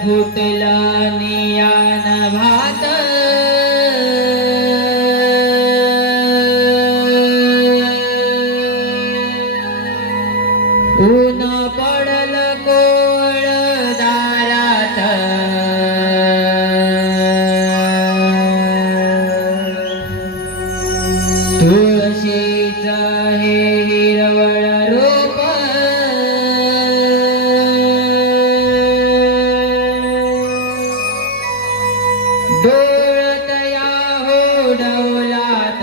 फुटला नियान भात ऊन पडल कोळ दारात तुळशीच हे हिरवळ रूप डोळत या हो डौलात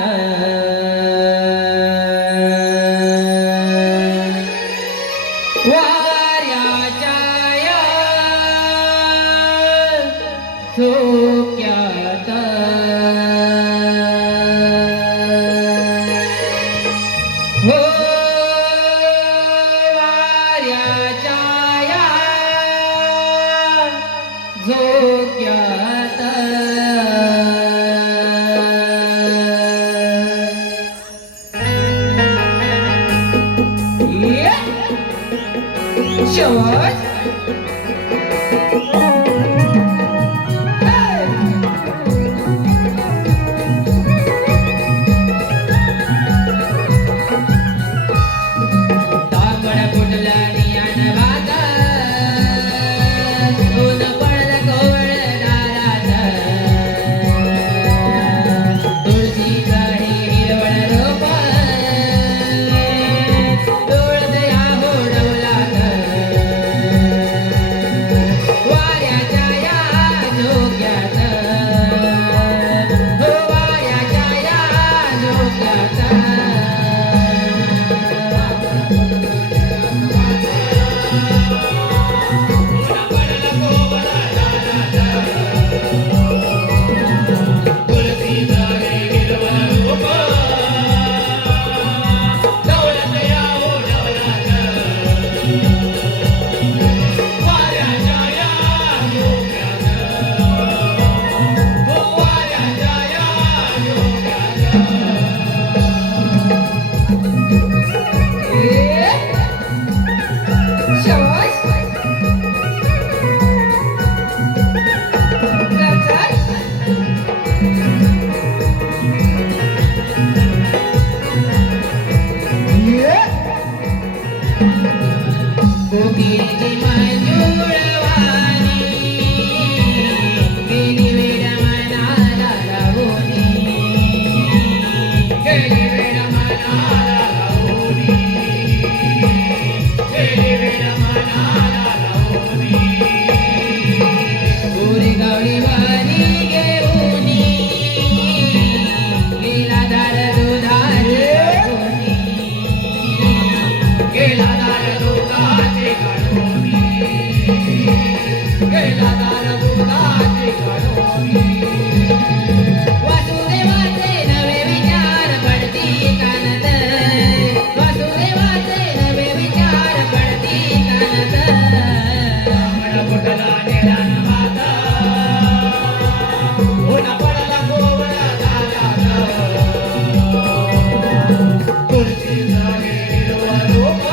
वाऱ्याच्या या झोक्यात हो वाऱ्याच्या या झोक्यात शेवट तांबड फुटला नियान भात ऊन पडलं कोवळ दारात तुळशीचं हे हिरवळ रूप डोळत या हो डौलात वासुदेवाचे नवे विचार पडती कानात वासुदेवाचे नवे विचार पडती कानात ब्राह्मण फुटला नेला न माता ऊन पडला कोवळा दारात तुळशीचा हिरवा रूप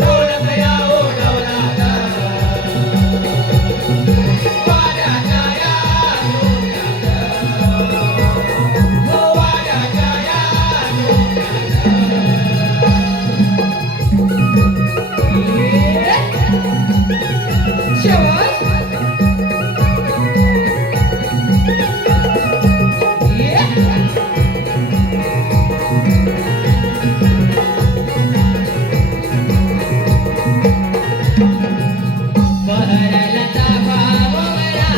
डोळ्यात या ओढवला वाड्याच्या या डोक्यात हो वाड्याच्या या शेवट बहरलता मोगरा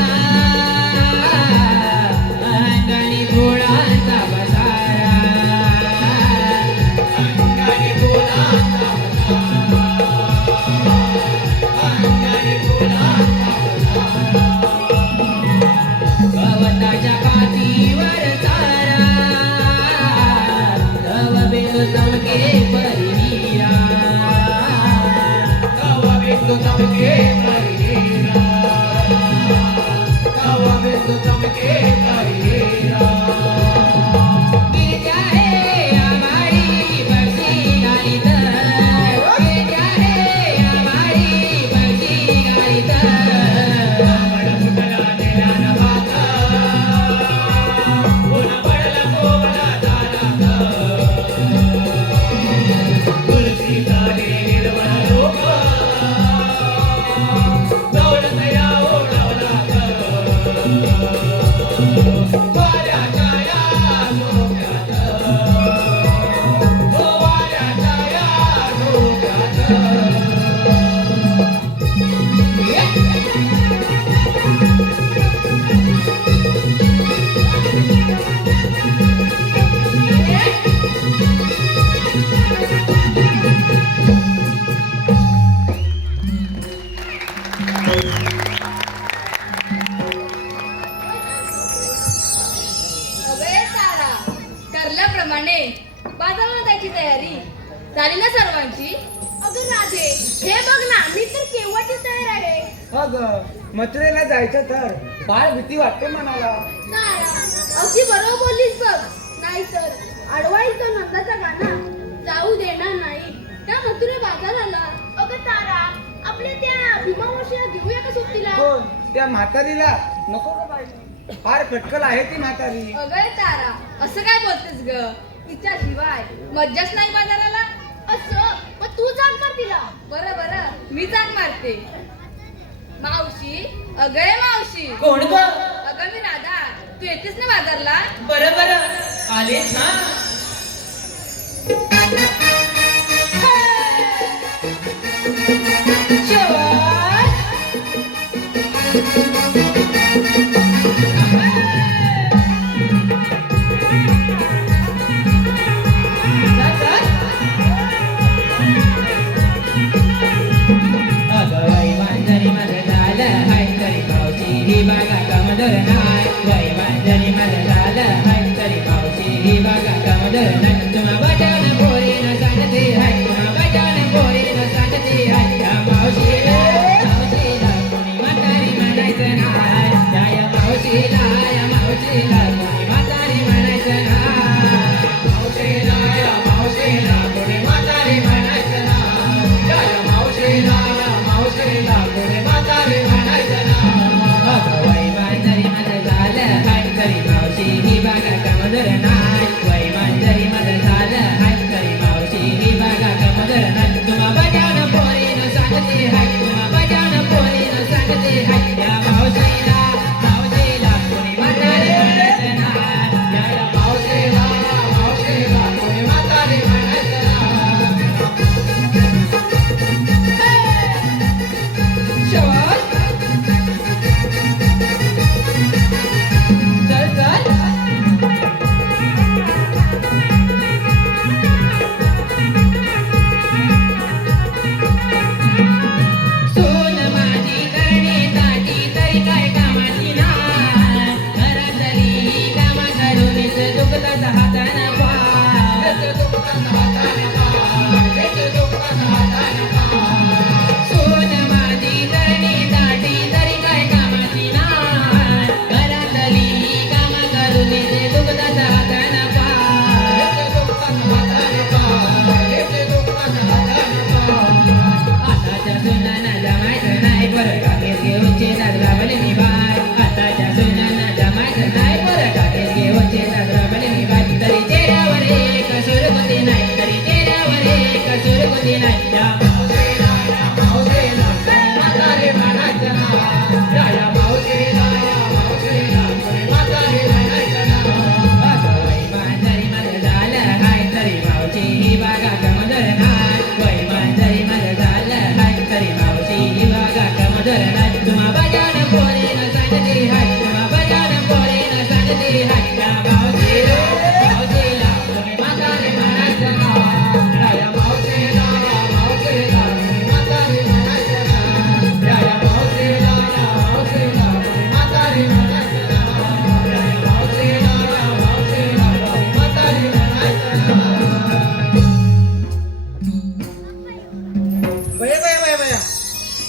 अंगणी फुलांचा बसारा अंगाने फुलांचा अंगाने फुलांचा गवताच्या पातीवर तारा गव बिंदू चमके परिवीरा गावा बिंदू चमके परिहीरा गावा बिंदू चमके परिहीरा गिरजा हे आमारी बक्षी गालीत गिरजा हे आमारी बक्षी गालीत ब्राह्मण फुटला नेला न माता ऊन पडला कोवळा दारात तुळशीचा हिरवा रूप डोळ्यात या ओढवला वाड्याच्या या डोक्यात हो वाड्याच्या या डोक्यात अबे तारा ठरल्याप्रमाणे बाजाराला जायची तयारी झाली ना सर्वांची? अगं राधे हे बघ ना मी तर केव्हाची तयार आहे. अगं मथुरेला जायचं तर फार भीती वाटते मनाला. तारा अगदी बरोबर बोललीस बघ. नाहीतर अडवाईल तो नंदाचा गाणा जाऊ देणार नाही त्या मथुरे बाजाराला. अगं तारा आपल्या त्या भीमावशीला घेऊया का सुट्टीला? कोण त्या म्हातारीला नको ग बाई, फार कटकल आहे ती म्हातारी. अगं तारा असं काय बोलतेस ग? तिच्याशिवाय मज्जाच नाही बाजाराला. असं मग तू जाग कर तिला. बरं बरं मी जाग मारते. मावशी अगं मावशी. कोण ग अगं मी राधा. तू येतेस ना बाजारला? बरं बरं आले छान ही बागा कमदर नाय वय वांजरी माझं झालं हाय तरी मावशी ही बागा कमदर नाय तुम्हा बजान पोरी न सांगते हाय तुम्हा बजान पोरी न सांगते हाय मावशी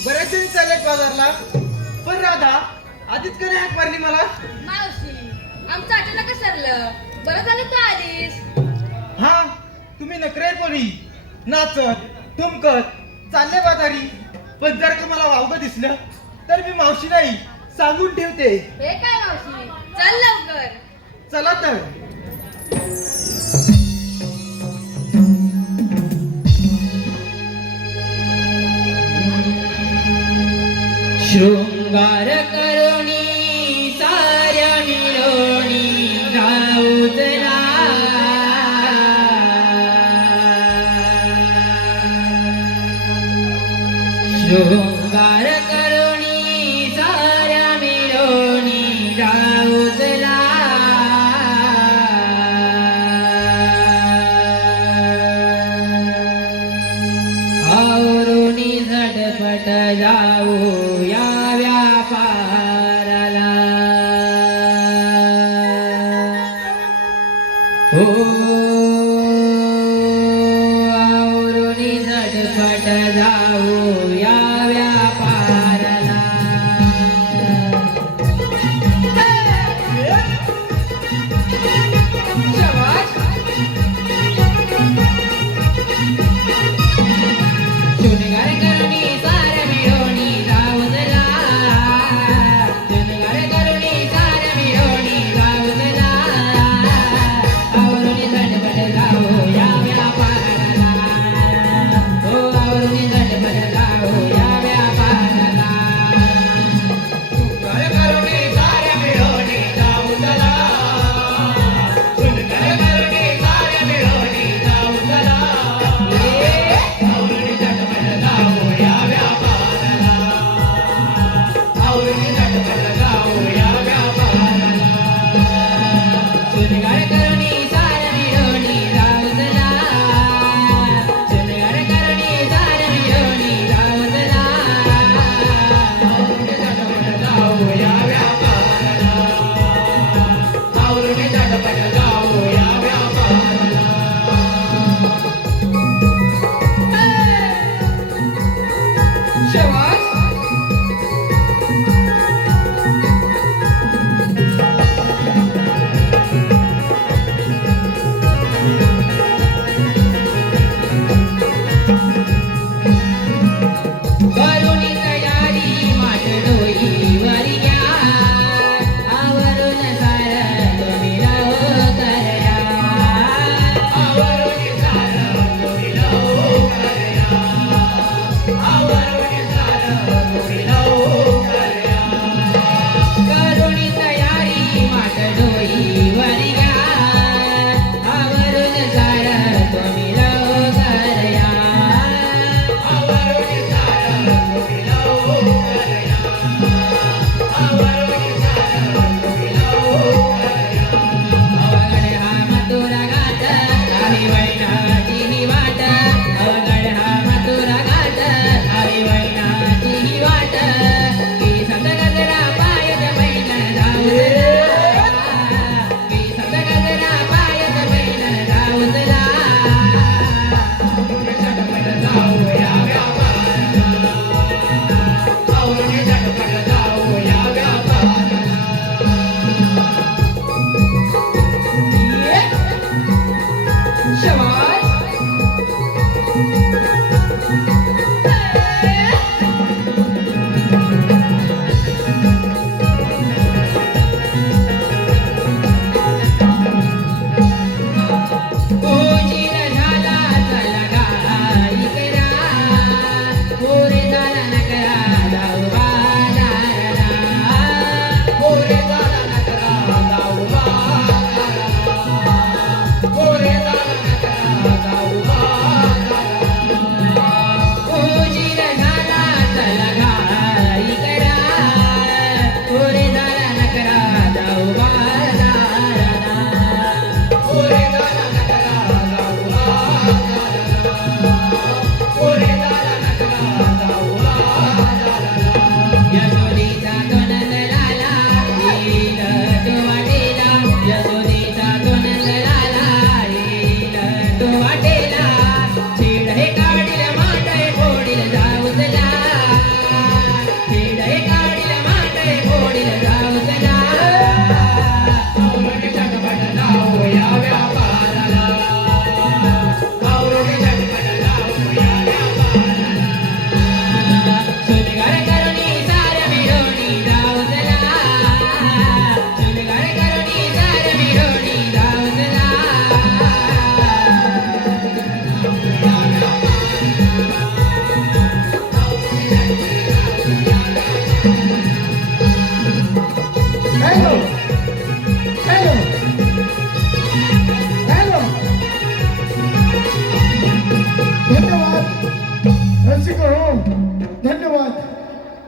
बऱ्याच जणी चाललेत बाजारला. पण राधा आधीच कधी हाक मारली मला? मावशी आमचं अचानकच ठरलं. बरं झालं तू आलीस. हा, तुम्ही नखरे पोरी नाचत ठुमकत चालले बाजारी. पण जर का मला वावगं दिसलं तर मी मावशी नाही सांगून ठेवते. हे काय मावशी, चल लवकर. चला तर. शृंगार करुणी साऱ्या मिळवणी गाऊतला शृंगार करुणी साऱ्या मिळवणी गाऊतला आवरुनी झटपट जाऊ या व्यापाराला हो आवरुनी झटपट जाऊ या व्यापाराला शृंगार करुणी साऱ्या मिळवणी गाऊतला शृंगार करुणी साऱ्या मिळवणी गाऊतला आवरुनी झटपट जाऊ या व्यापाराला हो आवरुनी झटपट जाऊ या व्यापाराला शृंगार करुणी साऱ्या मिळवणी गाऊतला शृंगार करुणी साऱ्या मिळवणी गाऊतला आवरुनी झटपट जाऊ या व्यापाराला आवरुनी झटपट जाऊ या व्यापाराला शृंगार करुणी साऱ्या मिळवणी गाऊतला शृंगार करुणी साऱ्या मिळवणी गाऊतला आवरुनी झटपट जाऊ या व्यापाराला आवरुनी झटपट जाऊ या व्यापाराला शबाश करुणी तयारी माटडोई वरी घ्या आवरून सारं तुम्ही राहो करया आवरुनी सारं तुम्ही लवकरया आवरुनी सारं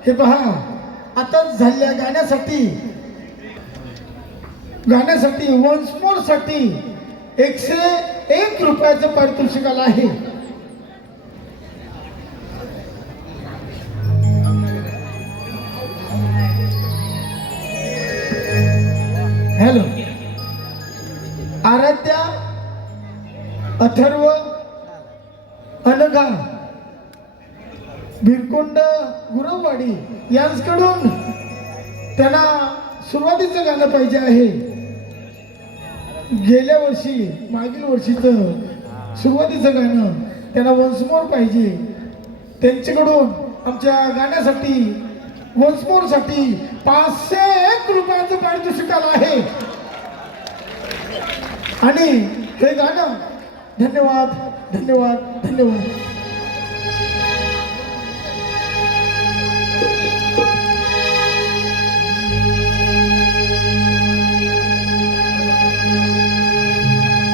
हे पहा आता झालेल्या गाण्यासाठी वन्स मोर साठी 101 रुपयाचं पारितोषिक आलं आहे. हॅलो, आराध्या, अथर्व, अनघा, भिरकुंड, गुरववाडी यांच्याकडून त्यांना सुरुवातीचं गाणं पाहिजे आहे. गेल्या वर्षी मागील वर्षीचं सुरुवातीचं गाणं त्यांना वन्स मोर पाहिजे. त्यांच्याकडून आमच्या गाण्यासाठी वन्स मोर साठी 501 रुपयाचं पारितोषिक आलं आहे. आणि हे गाणं धन्यवाद धन्यवाद धन्यवाद.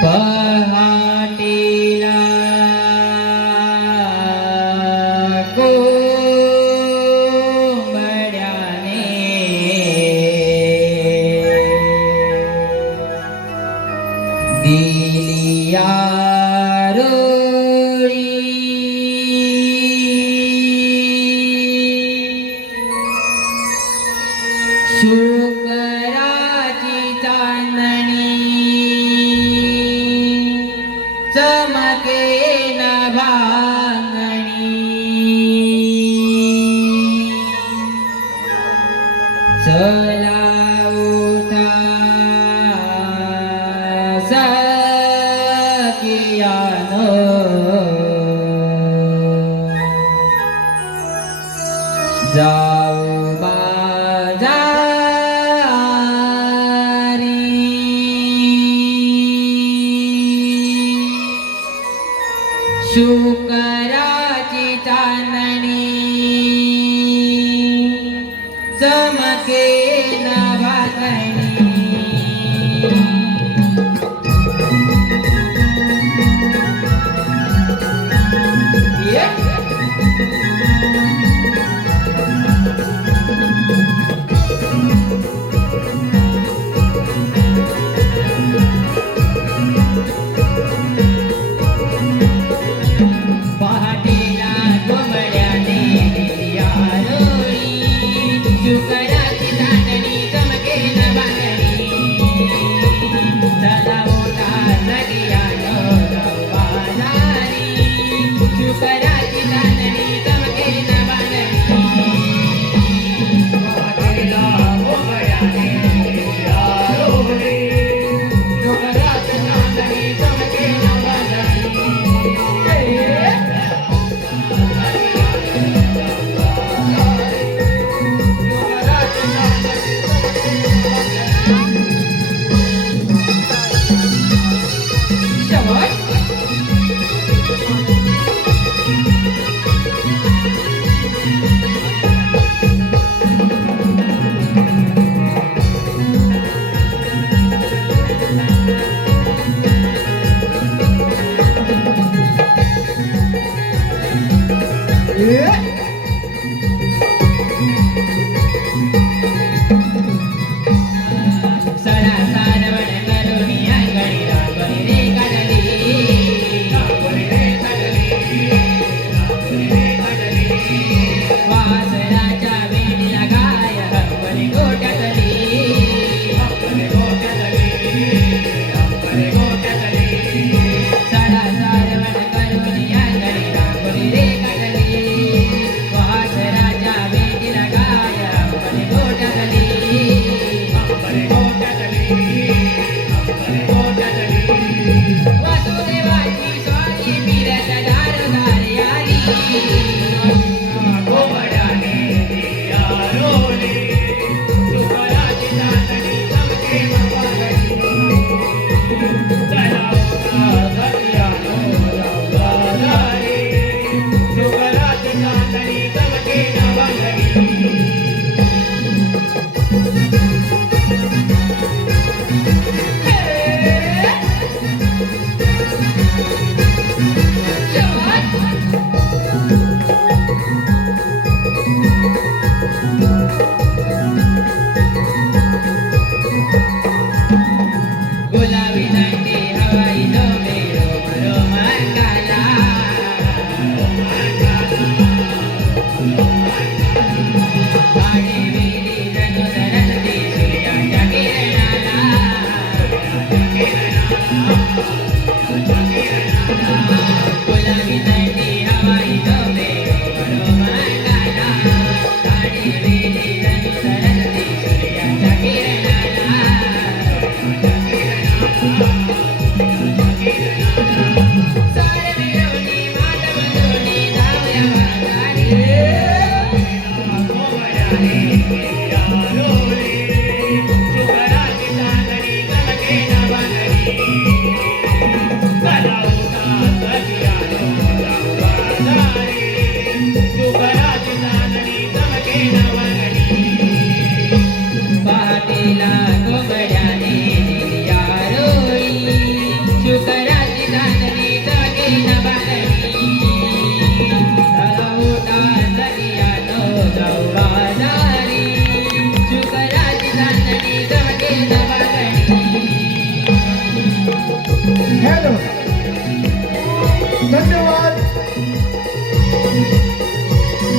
पहाटेला कोंबड्याने दिलिया रोळी शुक्राची चांदणी चमके न भांगणी चला उठा सखियानो जाऊ शुक्राची चांदणी चमके न भांगणी पहाटेला कोंबड्याने दिलिया रोळी शुक्राची चांदणी चमके न भांगणी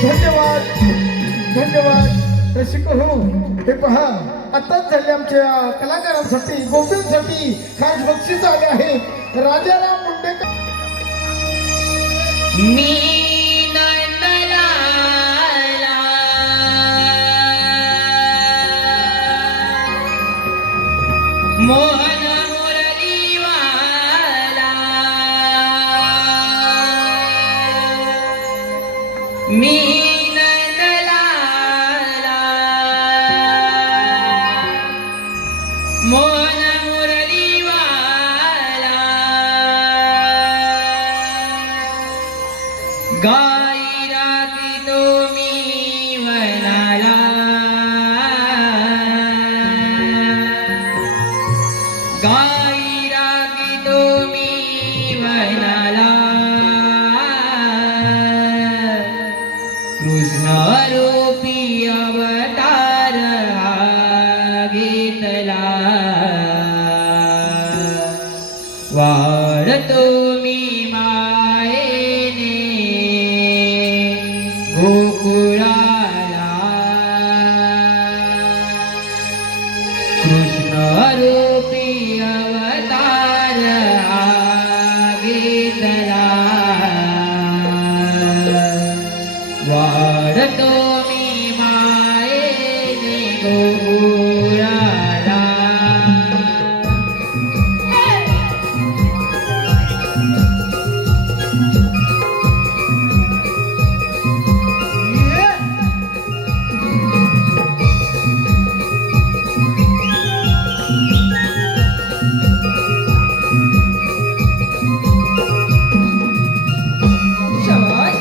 धन्यवाद धन्यवाद रसिक हो. हे पहा आताच झाले आमच्या कलाकारांसाठी गोपिंसाठी खास बक्षीस आले आहे. राजाराम मुंडेकर मी नंदलाला मोहन मुरलीवाला मी नंदलाला मोहन मुरलीवाला गाई राखीतो मी वनाला गाई राखीतो मी वनाला कृष्ण रूपी अवतार हा घेतला वाढतो मी मायेने गोकुळाला कृष्ण रूपी अवतार हा घेतला वाढतो मी मायेने गोकुळाला शाबास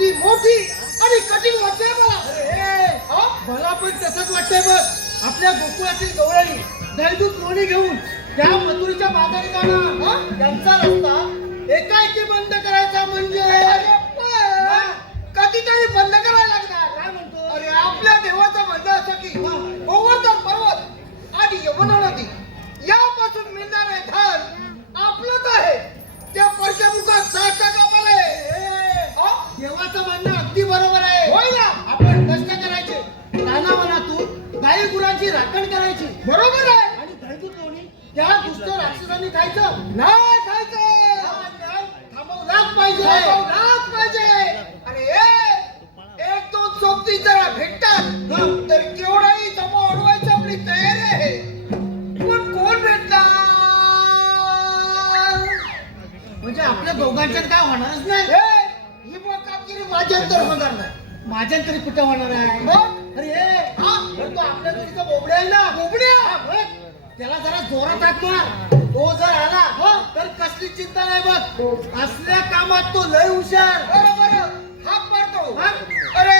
ती मोठी आणि कठीण वाटते मला. मला पण तसंच वाटतंय बघ. आपल्या गोकुळातील गवळणी दहीदूत लोणी घेऊन त्या मथुरीच्या बाजारी जाणं त्यांचा रस्ता एकाएकी बंद करायचा म्हणजे कधीतरी बंद करायला लागणार. काय म्हणतो? अरे आपल्या देवाचं म्हणणं असं की गोवर्धन पर्वत आणि यमुना नदी यापासून मिळणारे धन आपलंच आहे. त्या परक्या मुखात साठा कापाले. देवाचं म्हणणं अगदी बरोबर आहे. होय ना. आपण कष्ट करायचे, रानावनातून गाई गुरांची राखण करायची. बरोबर आहे. आणि दहीदूत लोणी त्या दुष्ट राक्षसांनी खायचं नाही. खायचं थांबवलाच पाहिजे. थांबवलाच पाहिजे. अरे एक दोन सोबती जरा भेटतात तर केवढाही जमा अडवायची आपली तयारी आहे. पण कोण भेटणार म्हणजे आपल्या दोघांच्यात काय होणारच नाही. ही कामगिरी माझ्यानंतर होणार नाही. माझ्यानंतरी कुठं होणार आहे? अरे तो आपल्या घरीचा बोबड्या आहे ना. बोबड्या त्याला जरा जोरात हाकमार. तो जर आला तर कसली चिंता नाही बघ. असल्या कामात तो लय हुशार. बरोबर हाक मारतो. अरे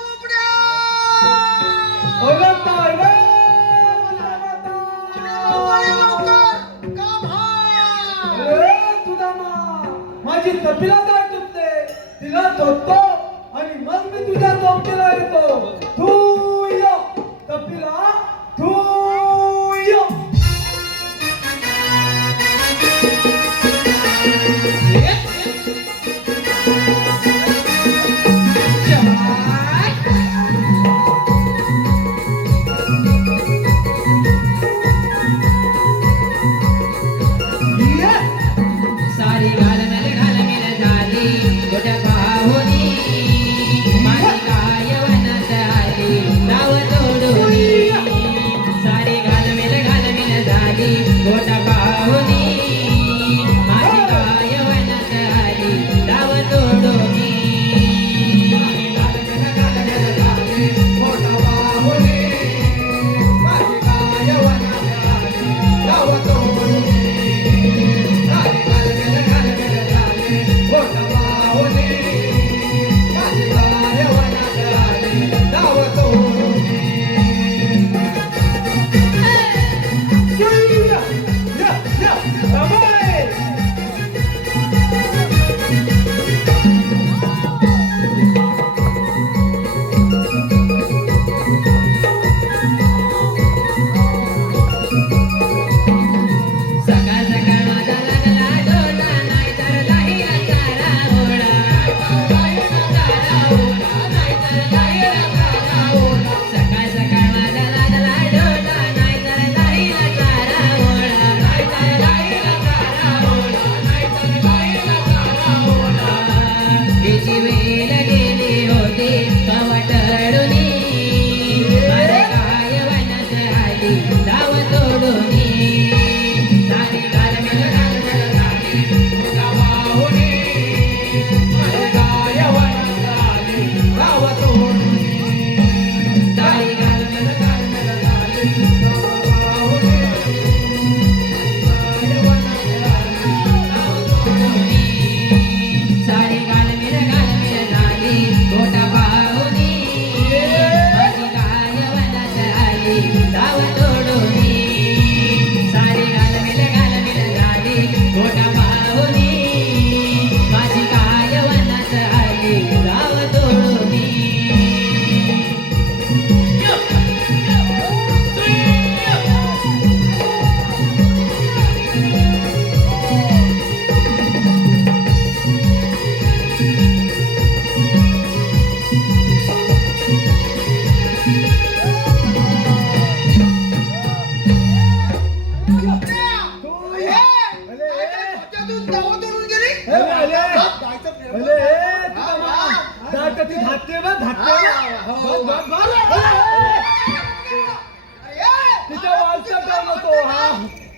बोबड्या माझी कपिला काय तुटते तिला तोडतो आणि मग मी तुझ्या चौकीला येतो. तू ये कपिला, तू ये. सारी घाल मेल झाली गोट्या पाहुनी माझी काय वनात आली नाव तोडूनी. सारी घाल मेल झाली गोट्या पाहुनी माझी काय वनात आली नाव तोडूनी.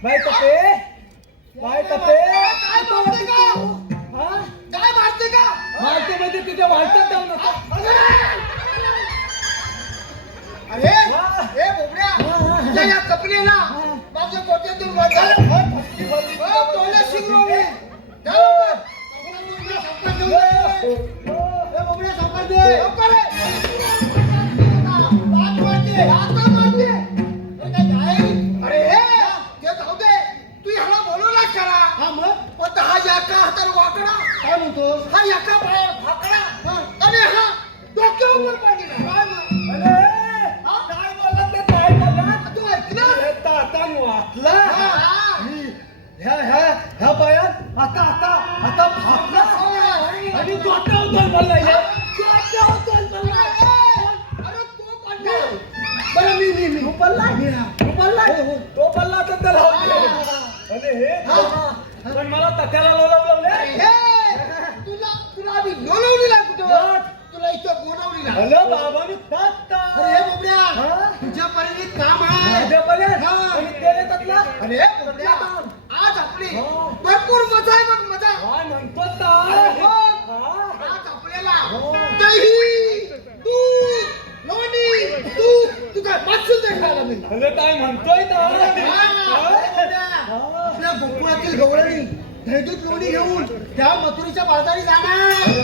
बाय तपे, बाय तपे. काय मारते का? मारते म्हणजे तुझ्या वाटत जाऊ नको. अरे हे बोबड्या तुझ्या या कपडीला माझ्या गोट्यातून वाजव. तोला शिकलो मी. मारते लवकर ये. दात मारते. दात मारते. अरे काय काय? अरे ते जाऊ दे. तू ह्याला बोलवलास करा. हा मग पण हा एका हातावर वाकडा, काय म्हणतो हा एका पायावर फाकडा आणि हा डोक्यावर पाडलेला. काय मग? अरे काय बोलत ते काय बोलत तू ऐकलं? आता वाचला हा. ह्या बायात आता फाटला आणि डोक्यावर दोन बोलला डोक्यावर दोन बोलला अरे तो पाडला. बरं मी तू पल्ला तो पल्ला तर त्याला अरे हे पण मला तक्याला लावले हे, तुला आम्ही लोणवलीला कुठं? तुला इथं गोणवलीला. हॅलो बाबा मी फक्त अरे बोबड्या, तुझ्या परिणीत काम आहे. माझ्या हा. आणि ते येतातला अरे बोबड्या, आज आपली हो. भरपूर मजा आहे बघ, मजा. काय म्हणतो अरे हो, हा. आज आपल्याला हो. दही, दूध, लोणी, तूप, तू काय पाचशे दे खायला मी. अरे काय म्हणतोय आपल्या गोकुळातील गवळणी दहीदूत लोणी घेऊन त्या मथुरीच्या बाजारी जाणार. अरे,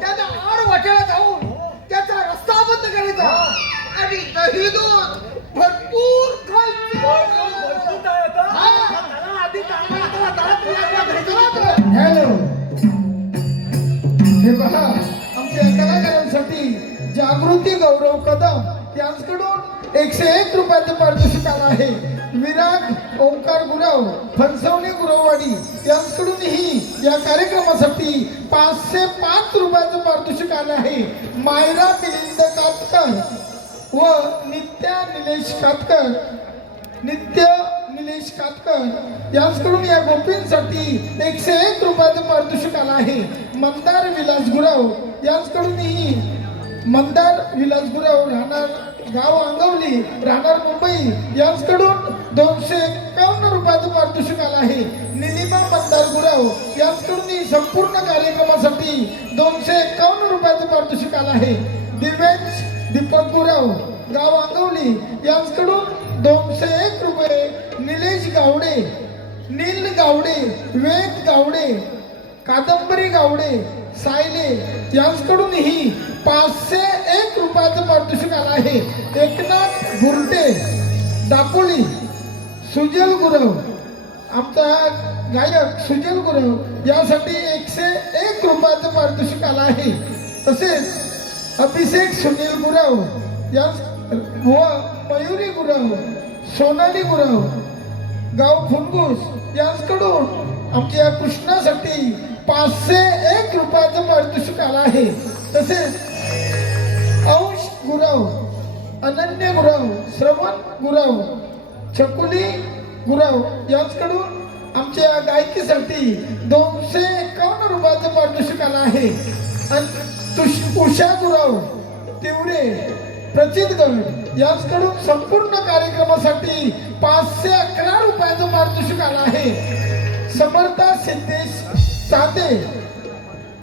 त्याचा आड वाटेला जाऊन त्याचा रस्ता बंद करायचा आणि दही दूध भरपूर खायचं. आधी हॅलो, हे पहा, आमच्या कलाकारांसाठी जागृती गौरव कदम यांच्याकडून 101 रुपयाचं पारितोषिक आलं आहे. विराग ओंकार गुरव फणसवणे गुरववाडी यांच्याकडूनही या कार्यक्रमासाठी 505 रुपयाचं पारितोषिक आलं आहे. मायरा मिलिंद कातकर व नित्य निलेश कातकर यांच्याकडून या गोपींसाठी 101 रुपयाचं पारितोषिक आलं आहे. मंदार विलास गुरव यांच्याकडूनही मंदार विलास गुरव राहणार गाव अंगवली राहणार मुंबई यांच्याकडून 251 रुपयाचं पारितोषिक आलं आहे. निलिमा मंदार गुरव यांच्याकडूनही संपूर्ण कार्यक्रमासाठी 251 रुपयाचं पारितोषिक आलं आहे. दिव्यांश दीपक गुरव गाव अंगवली यांच्याकडून 201 रुपये. निलेश गावडे, नील गावडे, वेद गावडे, कादंबरी गावडे, सायले यांच्याकडूनही 501 रुपयाचं पारितोषिक आलं आहे. एकनाथ बुरटे दापोली, सुजल गुरव आमचा गायक सुजल गुरव यासाठी 101 रुपयाचं पारितोषिक आलं आहे. तसेच अभिषेक सुनील गुरव या व मयुरी गुरव, सोनाली गुरव गाव फुनगुस यांच्याकडून आमच्या कृष्णासाठी 501 रुपयाचं पारितोषिक आलं आहे. तसेच अंश गुरव, अनन्य गुरव, श्रवण गुरव, छकुली गुरव यांच्याकडून आमच्या गायकीसाठी 251 रुपयाचं पारितोषिक आलं आहे. उषा गुरव तिवरे प्रचितगड यांच्याकडून संपूर्ण कार्यक्रमासाठी 511 रुपयाचं पारितोषिक आलं आहे. समर्था सिद्धेश साते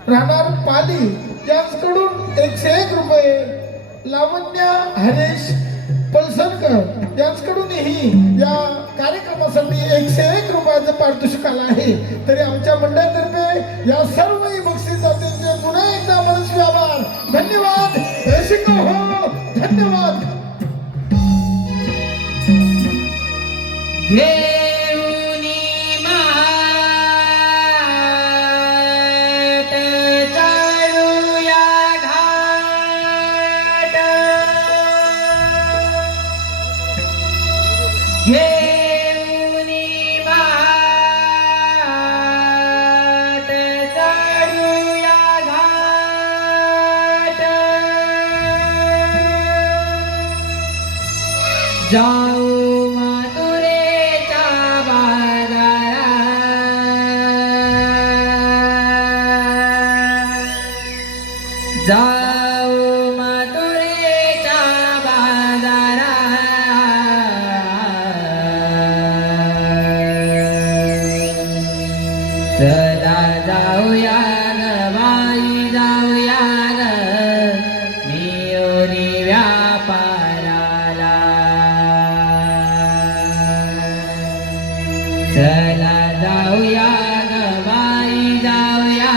राहणार पाली यांच्याकडून 101 रुपये. लावण्या हरेश पलसनकर यांच्याकडूनही या कार्यक्रमासाठी 101 रुपयाचं पारितोषिक आलं आहे. तरी आमच्या मंडळातर्फे या सर्वही बक्षीस जातींचे पुन्हा एकदा मनस्वी आभार. धन्यवाद. रसिको हो, धन्यवाद. घेऊनी मात चढूया घाट, घेऊनी मात चढूया घाट, जाऊ मथुरेच्या बाजारात, जाऊ मथुरेच्या बाजारात, सदा जाऊया ग बाई जाऊया ग मियोनी व्यापाराला, चला जाऊया ग बाई जाऊया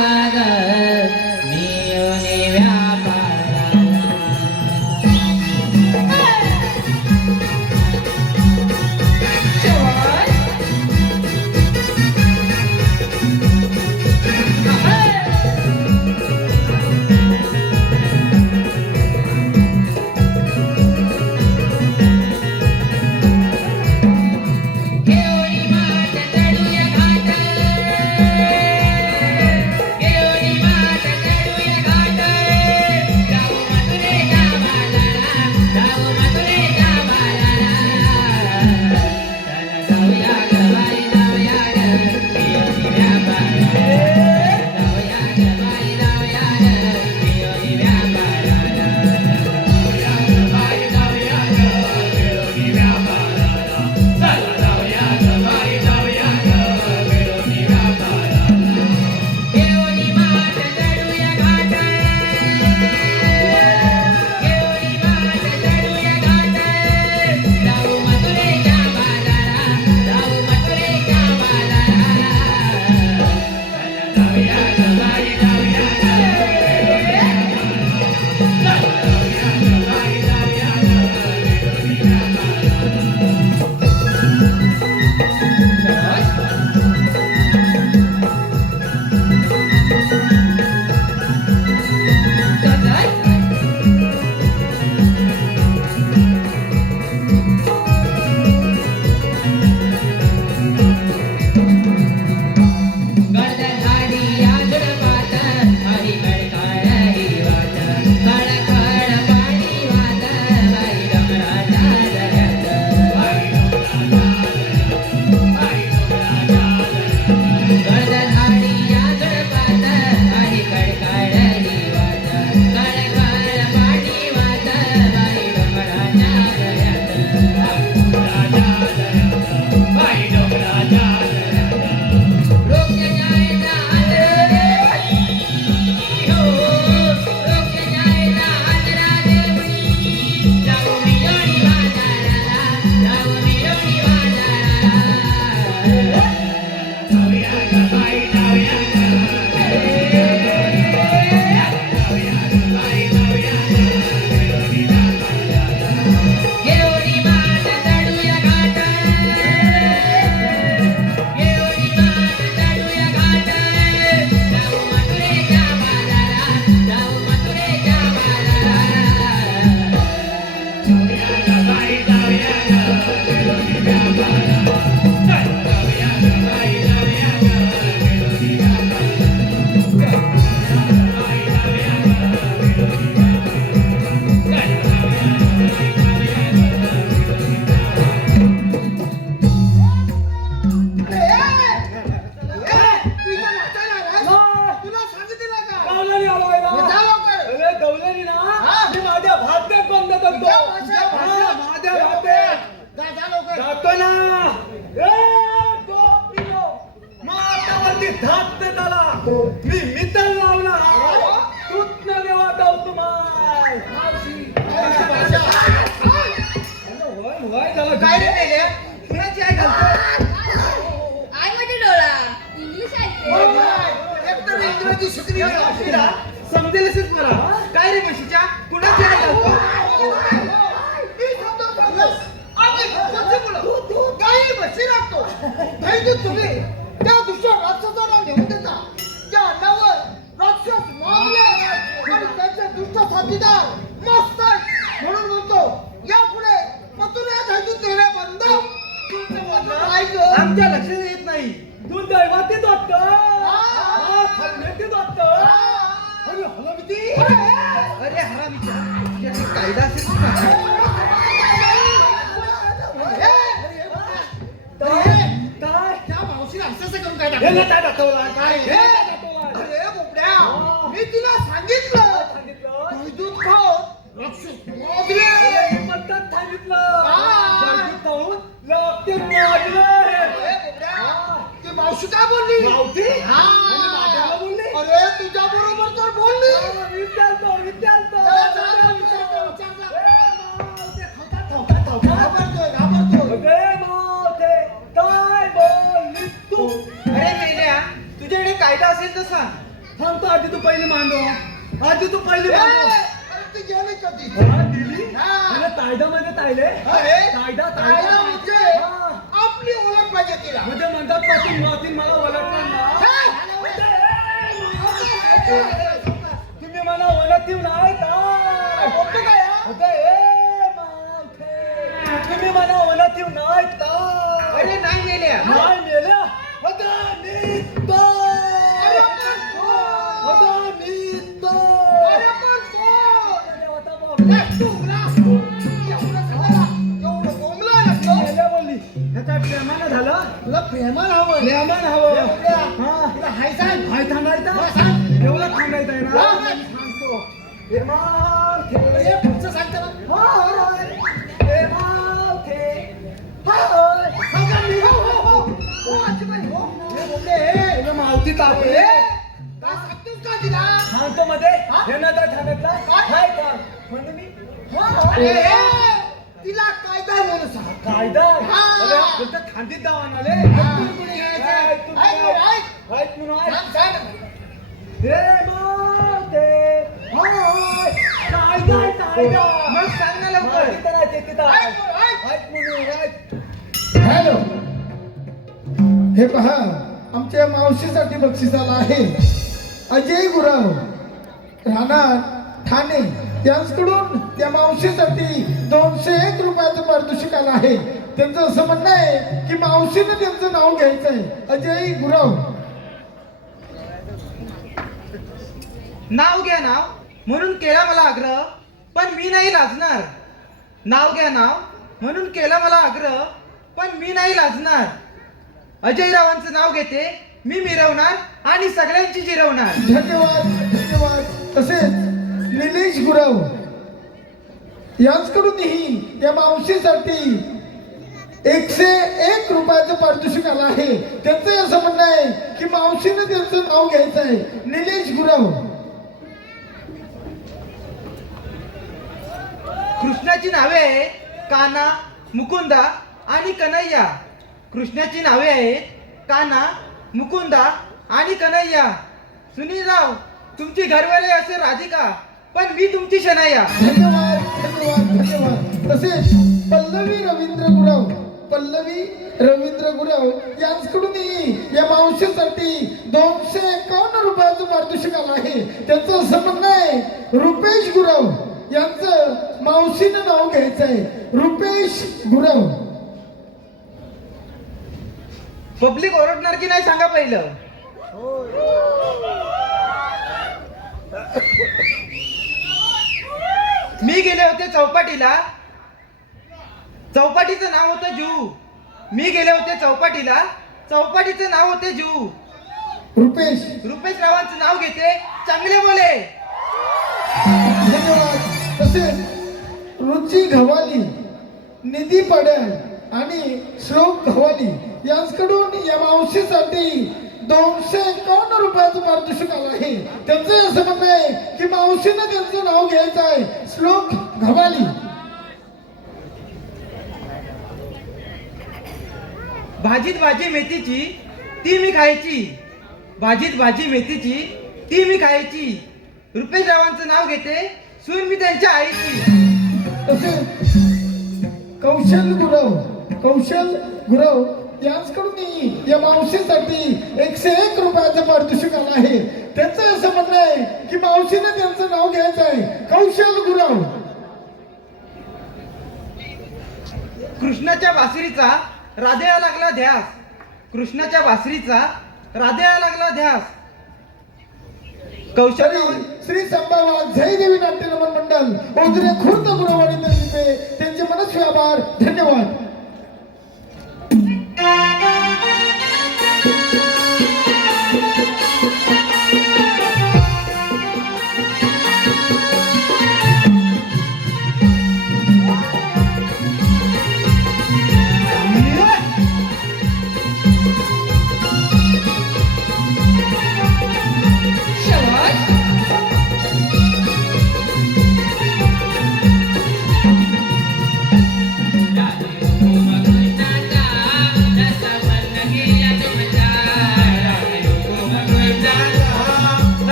मातावरती धाकते त्याला मी मितल लावला तूच न देवा जाऊ तुम्हाय वय झालं काय रे मेल्या कुणाची आई घालतो आय म्हणजे डोळा इंग्लिश ऐकते एकतर इंग्रजी शिकली मावशीला समजेल असेल मला काय रे म्हशीच्या कुणाची आई घालतो तुम्ही त्या दुसऱ्या राक्षसाचा नाव घेऊन देता त्या अन्नावर राक्षस मागले आणि त्यांचे दुष्ट साथीदार मस्त आहेत. म्हणून म्हणतो यापुढे मथुरा धाजून देणे बंद. आमच्या लक्षात येत नाही दूध दैवातीच वाटतं खलनेतीच वाटतं आणि हलविती अरे हरामीच्या याची कायदा असेल ना. काय त्या मावशीला असं करून काय हे टाकलं? ना काय दाखवला काय हे? अरे बोबड्या, मी तिला सांगितलं सांगितलं दूध खाओ राक्षस मागले. म्हणतात सांगितलं हा. गर्दीत जाऊन लागते मागले अरे बोबड्या, ती मावशी काय बोलली मावती हा. आणि माझ्याला बोलली अरे तुझ्या बरोबर तर बोलली विचारतो चला, चला, विचारतो, विचारतो. घाबरतोय, घाबरतोय. अरे मेल्या तुझ्याकडे कायदा असेल तर सांग सांगतो आधी तू पहिली मांडव आधी तू पहिली ए, मांडव अरे ती गेली कधी दिली हा. आणि कायद्यामध्ये तायले अरे, कायदा कायदा म्हणजे हा. आपली ओळख पाहिजे तिला म्हणजे म्हणतात पासून मातीन मला ओळखणार ना तुम्ही मला ओळखीव नाही का बोलतो काय हा? तुम्ही मला ओळखीव नाही का अरे नाही मेल्या नाही मेल्या होता नित्त अरे पण कोण? होता नित्त अरे पण कोण? ए, तू उघडा. एवढं झालं. एवढं बोंबला लागलं. मेल्या बोलली ह्याचा प्रेमानं झालं तुला प्रेमान हवं प्रेमान हवं एवढ्या. हा तुला हाय सांग काय सांगायचं तुला सांग. एवढं सांगायचं आहे ना हा. सांगतो प्रेमान ए, पुढचं सांगते ना. हाय प्रेमान हाय सांगा मी. हो, हो, हो. हो, आजीबाई, हो. हे बोंबले, हे. तुला मावती तापले ए, काय सांगतोस का तिला? सांगतो मध्ये हा? हे ना तर सांगितलं काय? हाय का म्हणजे मी अरे, ए, तिला कायदा म्हणून सांग. कायदा हा. अरे खांदीत जाऊन आले कुणी घ्यायचं? हाय, तुम्ही हाय, हाय. हाय. हाय म्हणून हाय. सांग, सांग. हे मावते हाय कायदा कायदा मग सांग ना लवकर मावती तर आहे, ते तिथं हाय, आहे. हाय. हाय म्हणून हाय. हॅलो हे पहा आमच्या मावशीसाठी बक्षीस आला आहे अजय गुराव राहणार ठाणे यांच्याकडून त्या मावशीसाठी 201 रुपयाचं पारितोषिक आलं आहे. त्यांचं असं म्हणणं आहे की मावशीनं त्यांचं नाव घ्यायचं आहे अजय गुराव. नाव घ्या नाव म्हणून केला मला आग्रह पण मी नाही लाजणार नाव घ्या नाव म्हणून केला मला आग्रह पण मी नाही लाजणार अजयरावांचं नाव घेते मी मिरवणार आणि सगळ्यांची जिरवणार. धन्यवाद धन्यवाद. तसेच निलेश गुराव यांच्याकडूनही या मावशीसाठी 101 रुपयाचं पारितोषिक आलं आहे. त्यांचं असं म्हणणं आहे की मावशीनं त्यांचं नाव घ्यायचं आहे निलेश गुराव. कृष्णाची नावे आहेत काना मुकुंदा आणि कन्हैया. कृष्णाची नावे आहेत काना मुकुंदा आणि कन्हैया. सुनीलराव तुमची घरवाले असे राधिका पण मी तुमची शनाया. धन्यवाद धन्यवाद धन्यवाद. तसेच पल्लवी रवींद्र गुराव यांच्याकडूनही या मावशीसाठी 251 रुपयाचं पारितोषिक आलं आहे. त्यांचं असं म्हणणं आहे रुपेश गुराव यांचं मावशीनं नाव घ्यायचं आहे रुपेश गुराव. पब्लिक ओरडणार की नाही सांगा पहिलं. मी गेले होते चौपाटीला चौपाटीचं नाव होतं जू. मी गेले होते चौपाटीला चौपाटीचं नाव होते जू. रुपेश रुपेश रावांचं नाव घेते चांगले बोले. धन्यवाद. तसेच रुची घवाली निधी पड्याळ आणि श्लोक घवाली यांच्याकडून या मावशीसाठी 251 रुपयाचं पारितोषिक आलं आहे. त्यांचं असं म्हणणं आहे की मावशीनं त्यांचं नाव घ्यायचं आहे, श्लोक घवाली. भाजीत भाजी मेथीची ती मी खायची, भाजीत भाजी मेथीची ती मी खायची, रुपेशरावांचं नाव घेते सून मी त्यांच्या आईची. तसेच कौशल गुरव यांच्याकडून या मावशीसाठी 101 रुपयाचं पारितोषिक आलं आहे. त्यांचं असं म्हणणं आहे की मावशीने त्यांचं नाव घ्यायचं आहे, कौशल गुरव. कृष्णाच्या बासरीचा राधेला लागला ध्यास, कृष्णाच्या बासरीचा राधेला लागला ध्यास. कौशल तरी श्री संभावाद जयदेवी नाट्य नमन मंडळ ओझरे खुर्द गुरवाडी तर्फे त्यांचे मनस्वी आभार, धन्यवाद.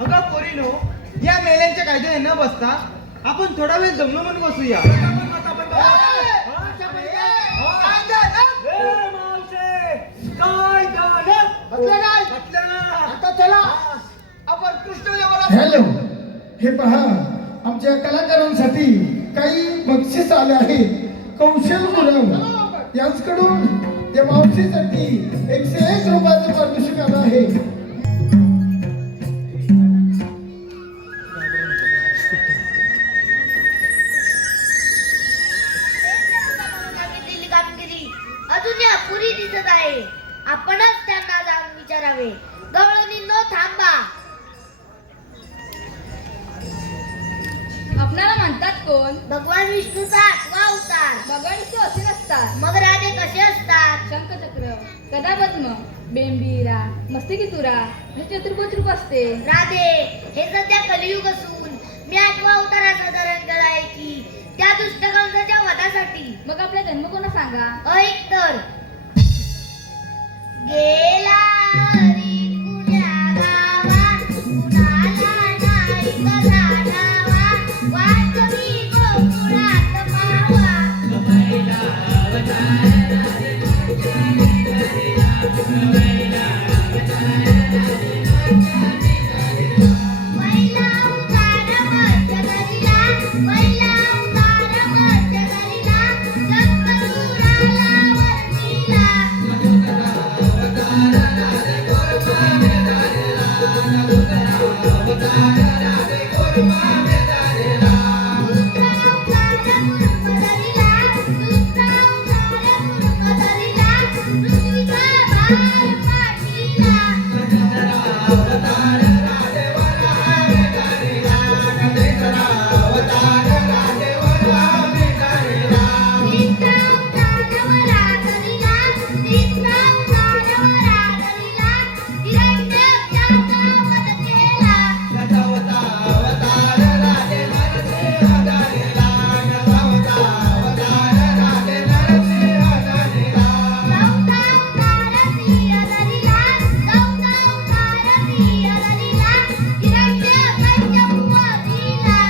अगं पोरीनो, या मेल्यांच्या कायद्याने न बसता आपण थोडा वेळ जमलो म्हणून बसूया. हॅलो, हे पहा, आमच्या कलाकारांसाठी काही बक्षीस आले आहे. कौशल गुरव यांच्याकडून या मावशीसाठी 101 रुपयाचं पारितोषिक आलं आहे. सांगितलेली कामगिरी अजून अपुरी दिसत आहे. करावे. गवळणींनो थांबा. आपणाला म्हणतात कोण? भगवान विष्णूचा 8वा अवतार. भगवान विष्णू असे नसतात. मग राधे कसे असतात? शंखचक्र, गदापद्म, बेंबीरा, मस्तकी-तुरा हे चतुर्भुज रूप असते. राधे, हे सध्या कलियुग असून मी 8वा अवतार असा धारण केला आहे की त्या दुष्ट कंसाच्या वधासाठी. मग आपला जन्म कोणा सांगा? ऐक तर. गेला हरी कुण्या गावात, कुणाला नाही कसा नावा, वाटवी गोकुळात पावा. पहिला ओंकार मध्य करिला, पहिला ओंकार मध्य करिला, सद्गुरूराला वर्तिला. दुसरा ओंकार मूर्ख धरिला, दुसरा ओंकार मूर्ख धरिला, पृथ्वीचा भार पाठविला. तिसरा ओंकार वरा धरिला, तिसरा ओंकार वरा धरिला, हिरण्यकश्याचा वध केला. चौथा ओंकार सिंह धरिला, चौथा ओंकार सिंह धरिला, हिरण्यकश्यप वधिला.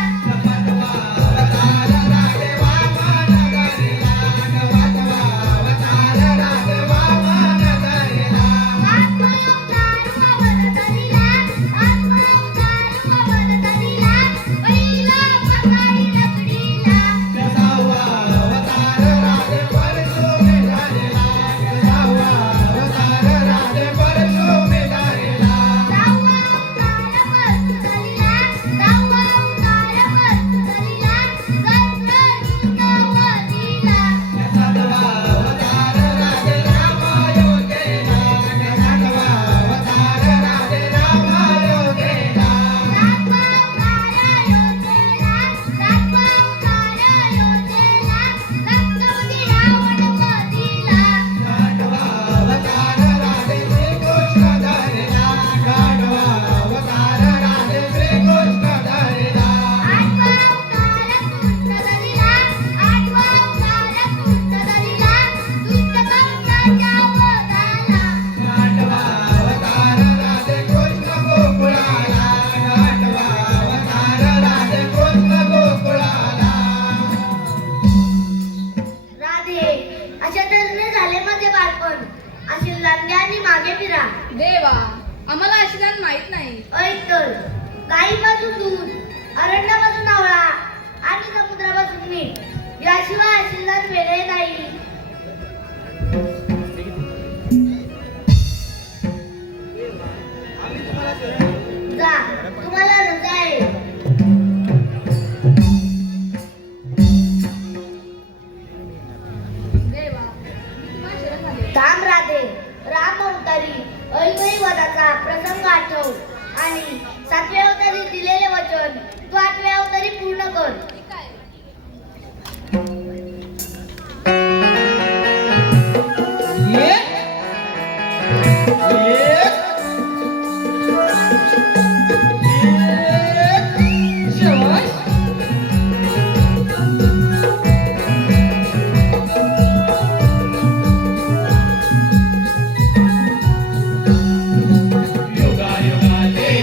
पाचवा ओंकार वध धरिला, पाचवा ओंकार वध धरिला, पहिला पकाई रगडीला. सहावा ओंकार वध धरिला, सहावा ओंकार वध धरिला, सहस्रलिंग वधिला. सातवा ओंकार अयोध्येला, सातवा ओंकार अयोध्येला, लंकापती रावण वधिला. आठवा ओंकार कृष्ण धरिला, आठवा ओंकार कृष्ण धरिला, दुष्ट कंसाच्या वधाला. राधे, अशा तऱ्हेने झाले माझे बालपण. अशी लांड्यानी मागे फिरा. देवा, आम्हाला आशीर्वाद माहित नाही. ऐक तर. गाईपासून दूध, अरण्यापासून आवळा आणि समुद्रापासून मीठ याशिवाय आशीर्वाद वेगळे नाही. जा, तुम्हाला रजा आहे. देवा, मी तुम्हाला शरण आले. थांब राधे. राम अवतारी ऐकई वधाचा प्रसंग आठव आणि 7व्या अवतारी दिलेले वचन तू 8व्या अवतारी पूर्ण कर. ठीक आहे. युगायुगाचे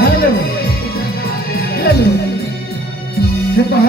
हॅलो हॅलो हे पहा